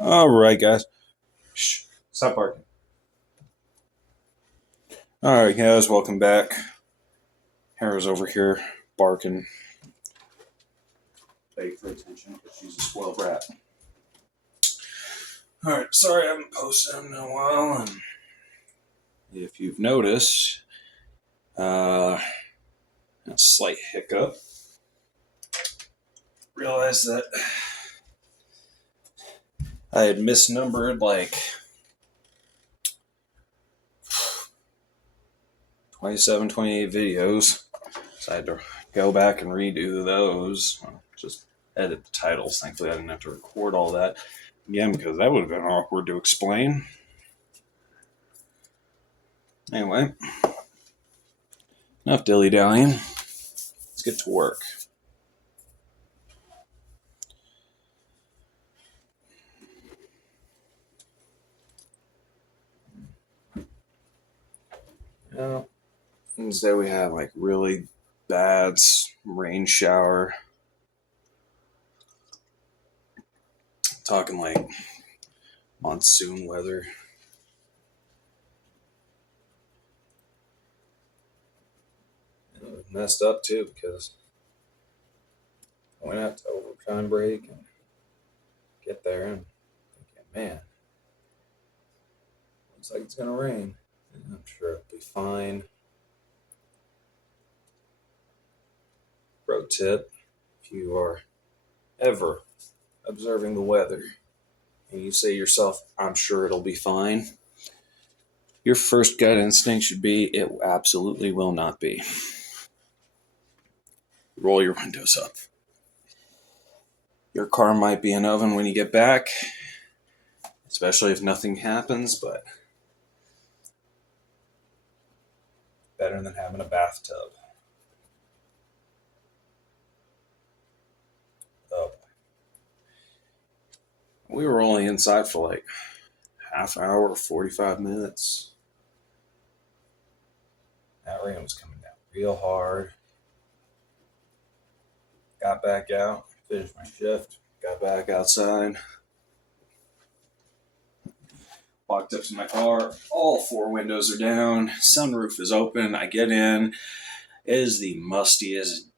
All right, guys. Shh. Stop barking. All right, guys. Welcome back. Hera's over here barking. Beg for attention because she's a spoiled brat. All right. Sorry I haven't posted in a while. And if you've noticed, a slight hiccup. Realized that I had misnumbered like 27, 28 videos. So I had to go back and redo those. Just edit the titles. Thankfully, I didn't have to record all that again because that would have been awkward to explain. Anyway, enough dilly dallying. Let's get to work. Wednesday we had like really bad rain shower. Talking like monsoon weather. And it was messed up too because I went out to overtime break and get there and thinking, man, looks like it's gonna rain. And I'm sure it'll be fine. Pro tip: if you are ever observing the weather and you say to yourself, I'm sure it'll be fine, your first gut instinct should be, it absolutely will not be. Roll your windows up. Your car might be an oven when you get back, especially if nothing happens, but better than having a bathtub. Oh, we were only inside for like half hour, 45 minutes. That rain was coming down real hard. Got back out, finished my shift, got back outside. Walked up to my car. All four windows are down. Sunroof is open. I get in. It is the mustiest,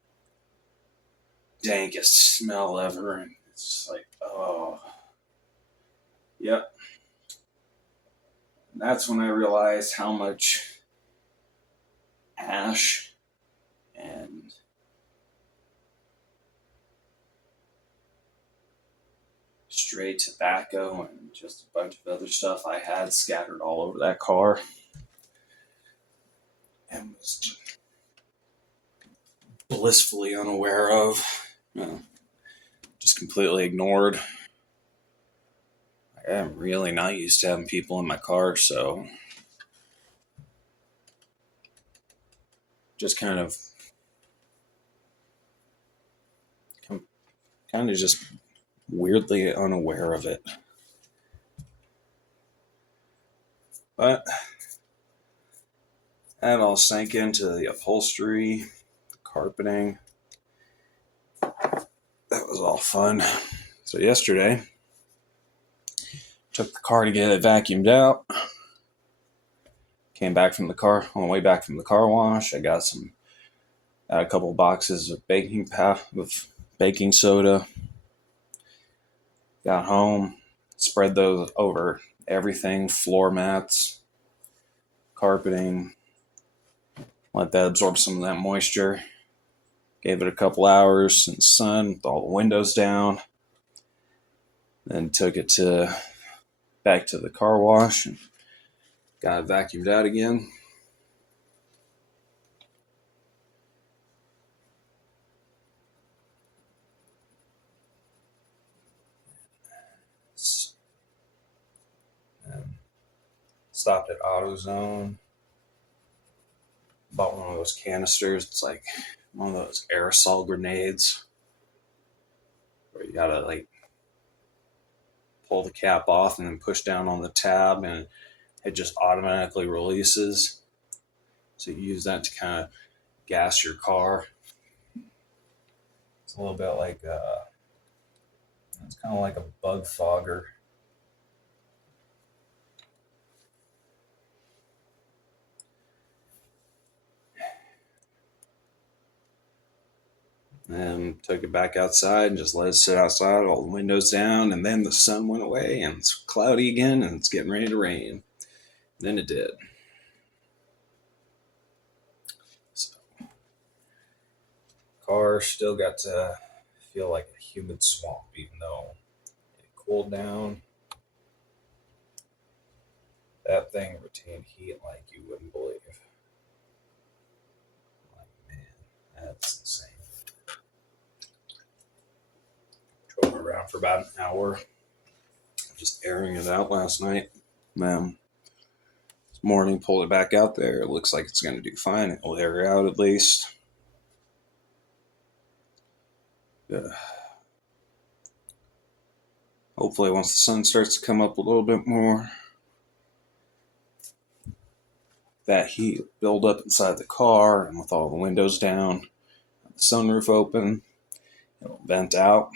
dankest smell ever. And it's just like, oh. Yep. And that's when I realized how much ash and straight tobacco and just a bunch of other stuff I had scattered all over that car. And was blissfully unaware of. Just completely ignored. I'm really not used to having people in my car, so just kind of just weirdly unaware of it. But that all sank into the upholstery, the carpeting. That was all fun. So yesterday, took the car to get it vacuumed out. Came back from the car, on the way back from the car wash. I got a couple boxes of baking soda. Got home, spread those over everything, floor mats, carpeting. Let that absorb some of that moisture. Gave it a couple hours in the sun with all the windows down. Then took it back to the car wash and got it vacuumed out again. And stopped at AutoZone. Bought one of those canisters. It's like one of those aerosol grenades where you gotta like pull the cap off and then push down on the tab and it just automatically releases. So you use that to kind of gas your car. It's a little bit like it's kind of like a bug fogger. And took it back outside and just let it sit outside, all the windows down, and then the sun went away and it's cloudy again and it's getting ready to rain. And then it did. So, car still got to feel like a humid swamp, even though it cooled down. That thing retained heat like you wouldn't believe. Like, man, that's insane. Drove around for about an hour, just airing it out last night. Man, this morning pulled it back out there. It looks like it's going to do fine. It will air out at least. Yeah. Hopefully, once the sun starts to come up a little bit more, that heat will build up inside the car, and with all the windows down, the sunroof open, it'll vent out.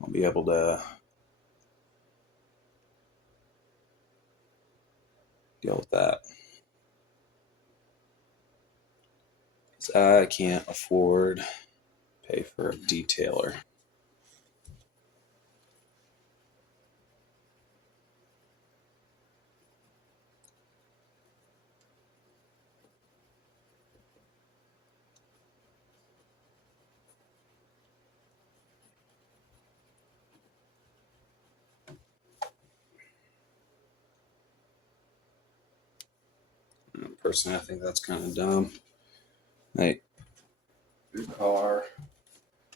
I'll be able to deal with that. I can't afford to pay for a detailer. Personally, I think that's kind of dumb. Like, your car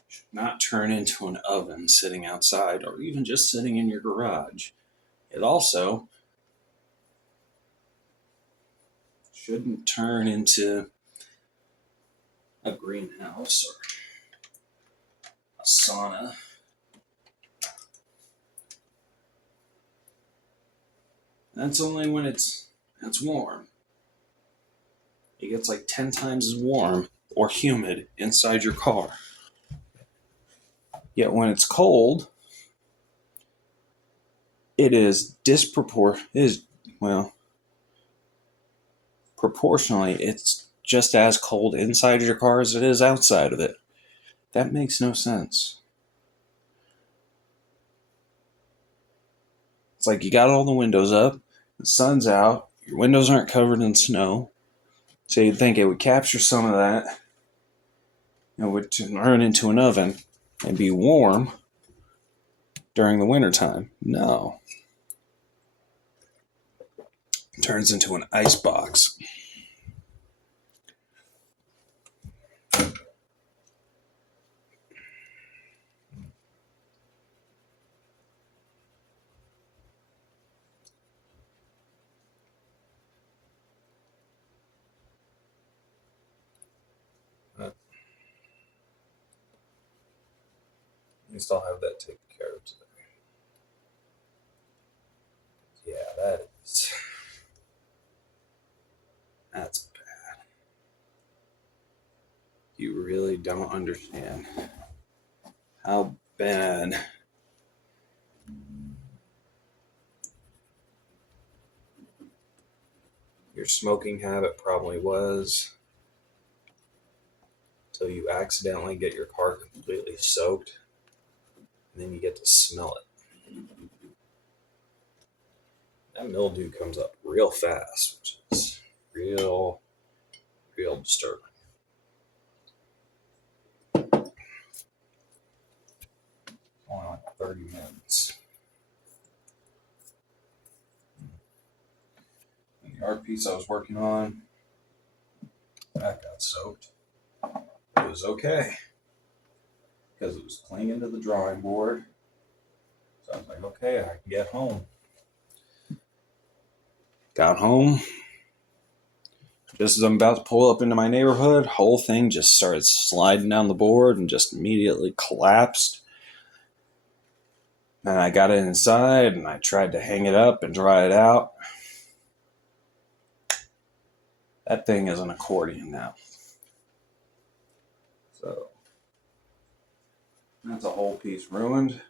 should not turn into an oven sitting outside or even just sitting in your garage. It also shouldn't turn into a greenhouse or a sauna. That's only when it's warm. It gets like 10 times as warm or humid inside your car. Yet when it's cold, it is proportionally, it's just as cold inside your car as it is outside of it. That makes no sense. It's like you got all the windows up, the sun's out, your windows aren't covered in snow. So you'd think it would capture some of that, it would turn into an oven and be warm during the wintertime. No. It turns into an ice box. At least I'll have that taken care of today. Yeah, that's bad. You really don't understand how bad your smoking habit probably was until you accidentally get your car completely soaked and then you get to smell it. That mildew comes up real fast, which is real disturbing. Only like 30 minutes. And the art piece I was working on, that got soaked. It was okay because it was clinging to the drawing board. So I was like, okay, I can get home. Got home. Just as I'm about to pull up into my neighborhood, whole thing just started sliding down the board and just immediately collapsed. And I got it inside and I tried to hang it up and dry it out. That thing is an accordion now. So that's a whole piece ruined.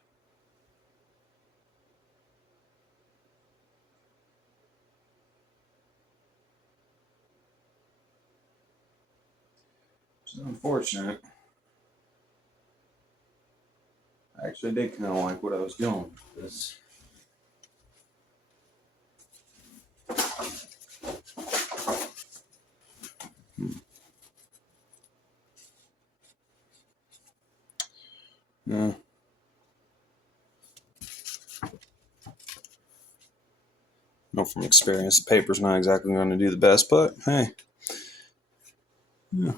unfortunate. I actually did kind of like what I was doing with this. Yeah. Know from experience, the paper's not exactly going to do the best, but hey. Yeah.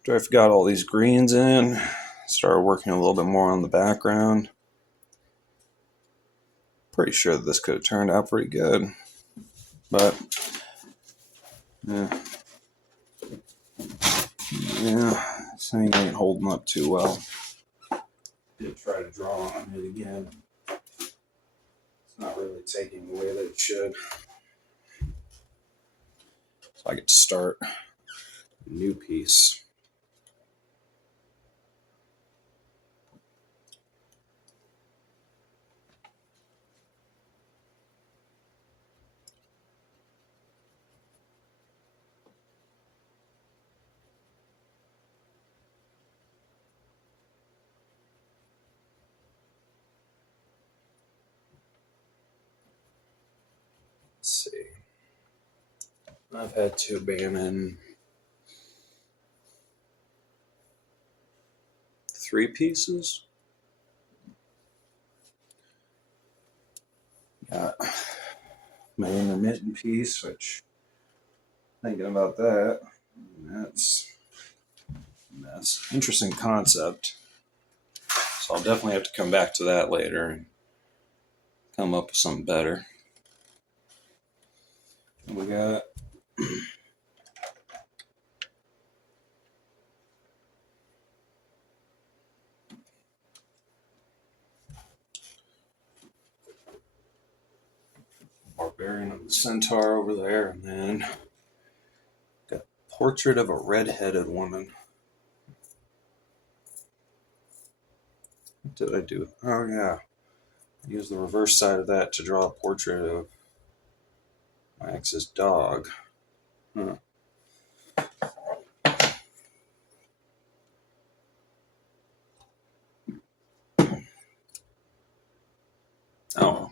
After I've got all these greens in, started working a little bit more on the background. Pretty sure that this could have turned out pretty good. But, yeah. Yeah, this thing ain't holding up too well. Did try to draw on it again. It's not really taking the way that it should. So I get to start a new piece. Let's see. I've had to abandon 3 pieces. Got my intermittent piece, which, thinking about that, that's a mess. Interesting concept. So I'll definitely have to come back to that later and come up with something better. And we got Barbarian of the Centaur over there, and then got Portrait of a Red-Headed Woman. What did I do? Oh yeah, I used the reverse side of that to draw a portrait of my ex's dog. Huh. Oh.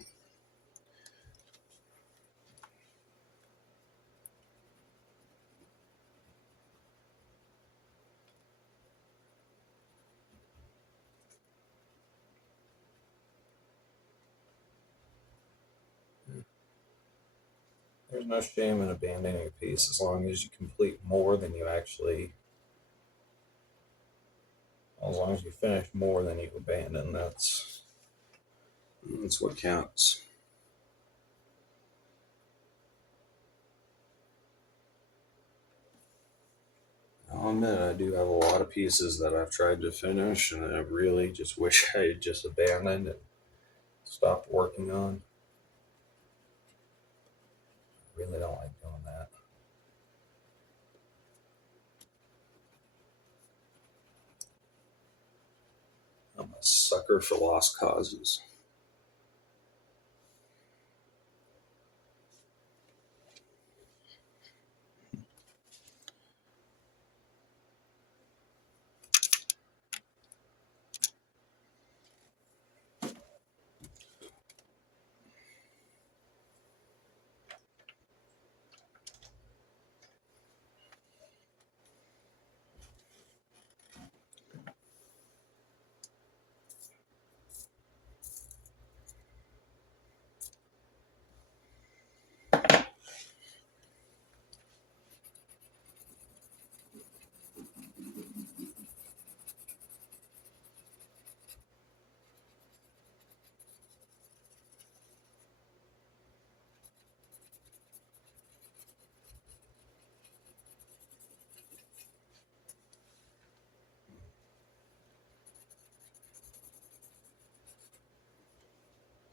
There's no shame in abandoning a piece as long as you complete more than you actually. As long as you finish more than you abandon, that's what counts. I'll admit I do have a lot of pieces that I've tried to finish and I really just wish I had just abandoned and stopped working on. I really don't like doing that. I'm a sucker for lost causes.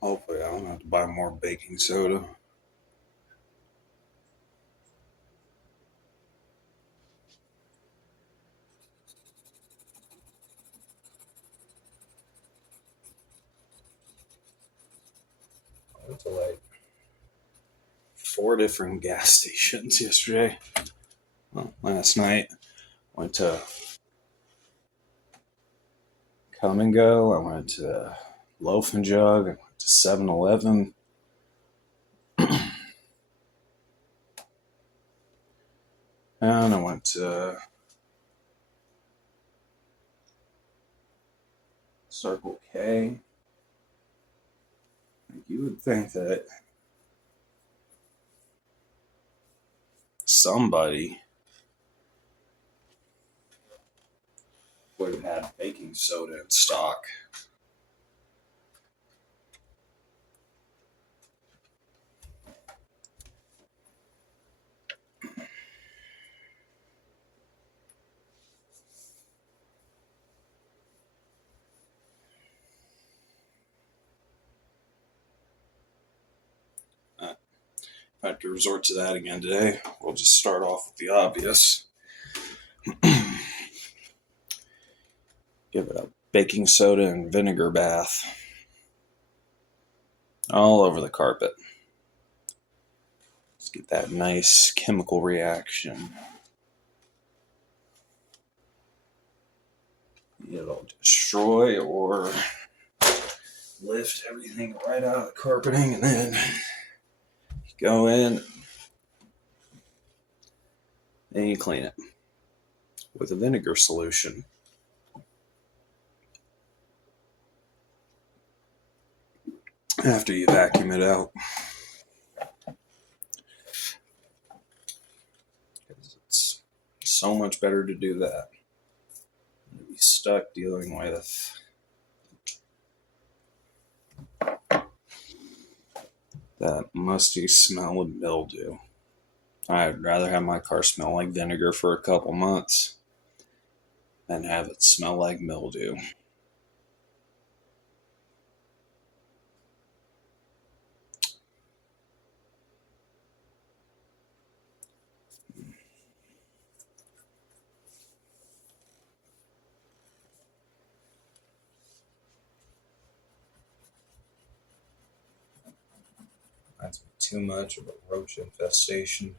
Hopefully, I don't have to buy more baking soda. I went to like 4 different gas stations yesterday. Well, last night. Went to Come and Go. I went to Loaf and Jug. I went to 7-Eleven. And I went to Circle K. You would think that somebody would have had baking soda in stock. I have to resort to that again today. We'll just start off with the obvious. Give it a baking soda and vinegar bath all over the carpet. Let's get that nice chemical reaction. It'll destroy or lift everything right out of the carpeting, and then you go in and you clean it with a vinegar solution. After you vacuum it out. It's so much better to do that than to be stuck dealing with that musty smell of mildew. I'd rather have my car smell like vinegar for a couple months than have it smell like mildew. That's too much of a roach infestation.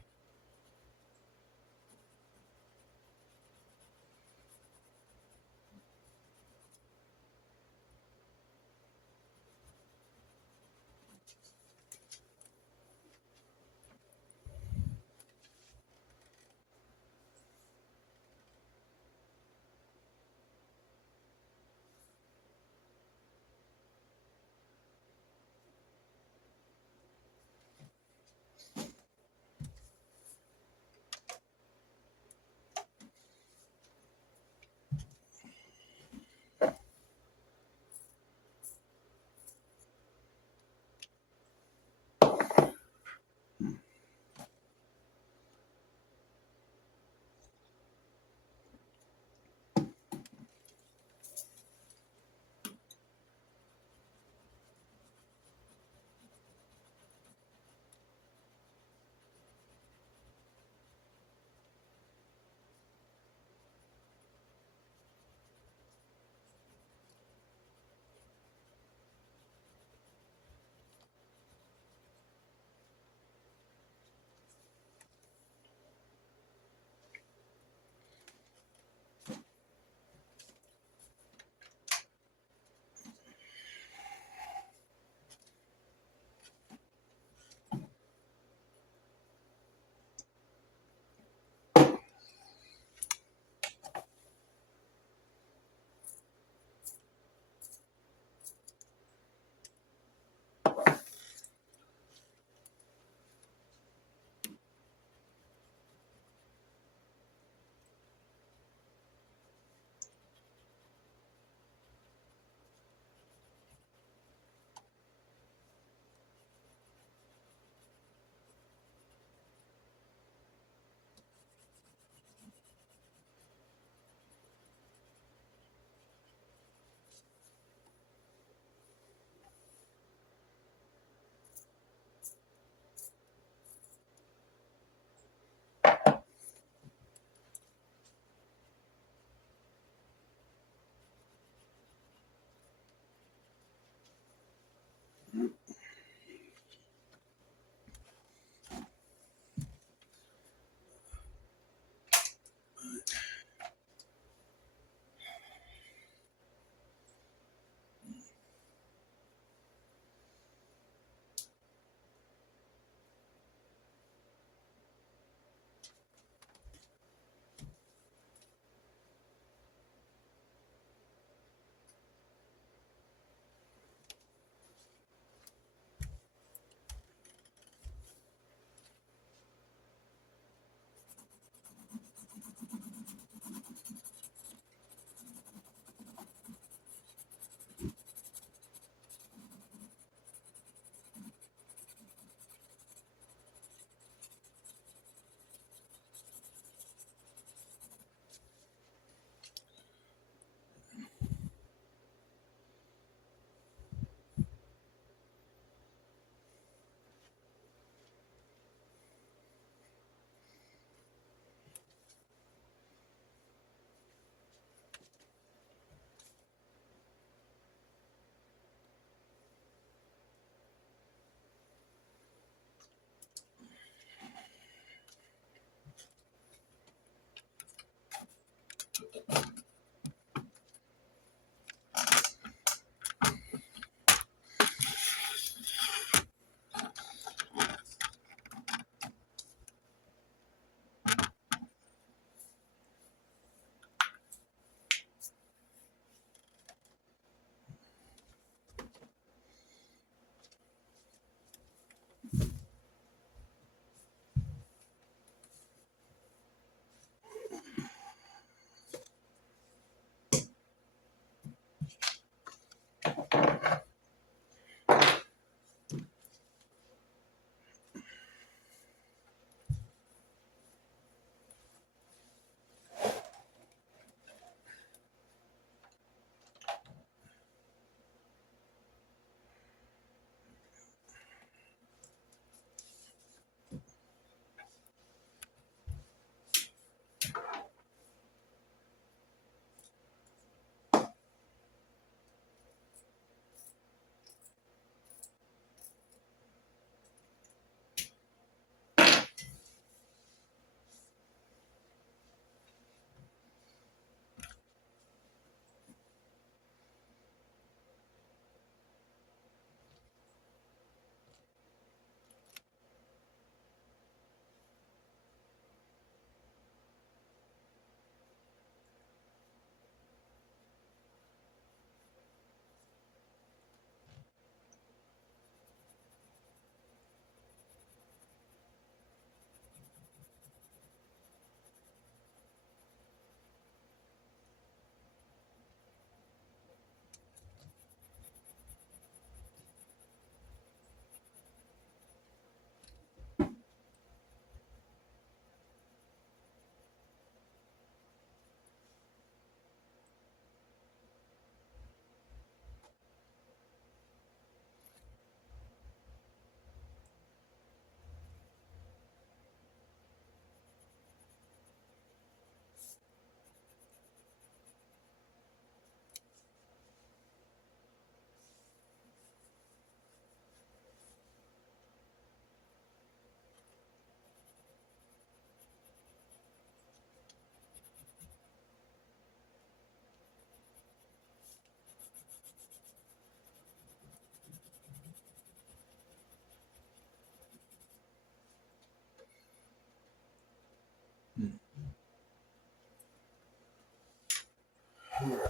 Alright,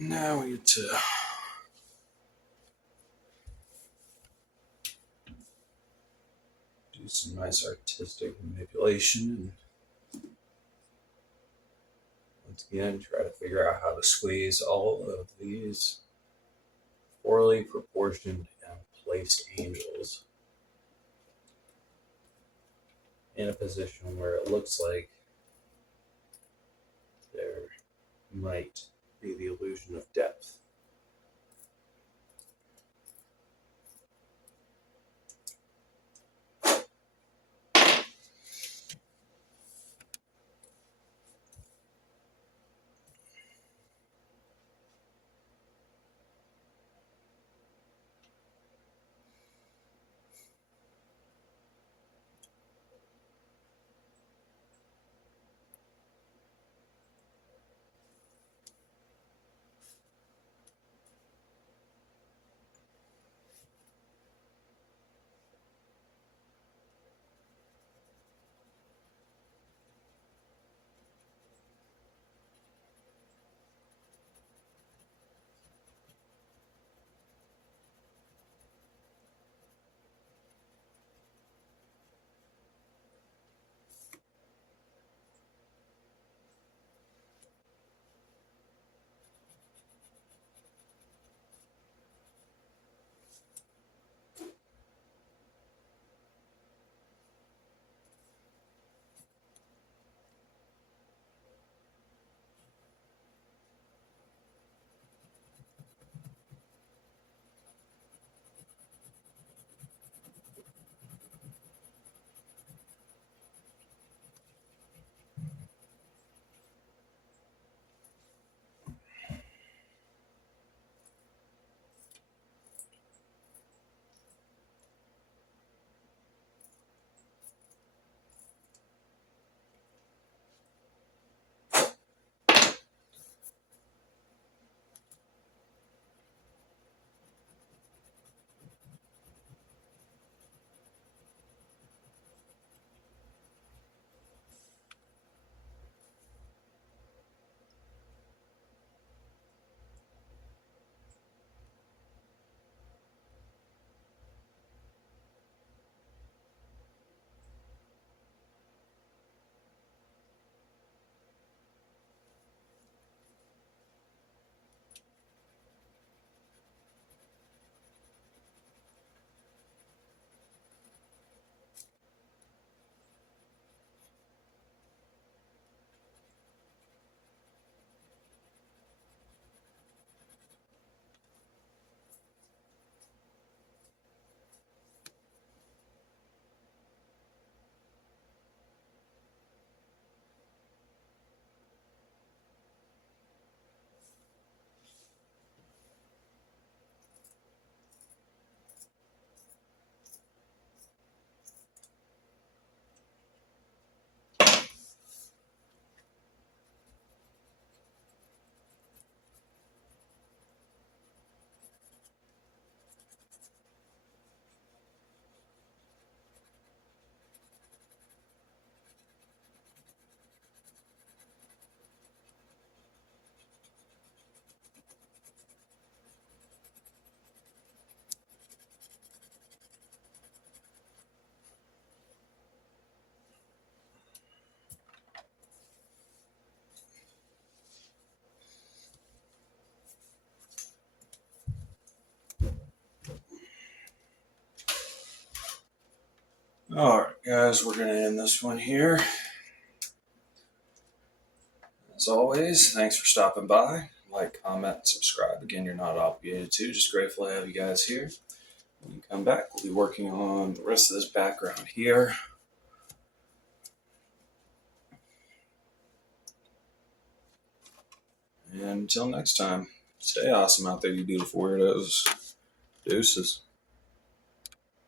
now we get to do some nice artistic manipulation and once again try to figure out how to squeeze all of these poorly proportioned and placed angels in a position where it looks like there might be the illusion of depth. Alright, guys, we're going to end this one here. As always, thanks for stopping by. Like, comment, and subscribe. Again, you're not obligated to. Just grateful to have you guys here. When you come back, we'll be working on the rest of this background here. And until next time, stay awesome out there, you beautiful weirdos. Deuces.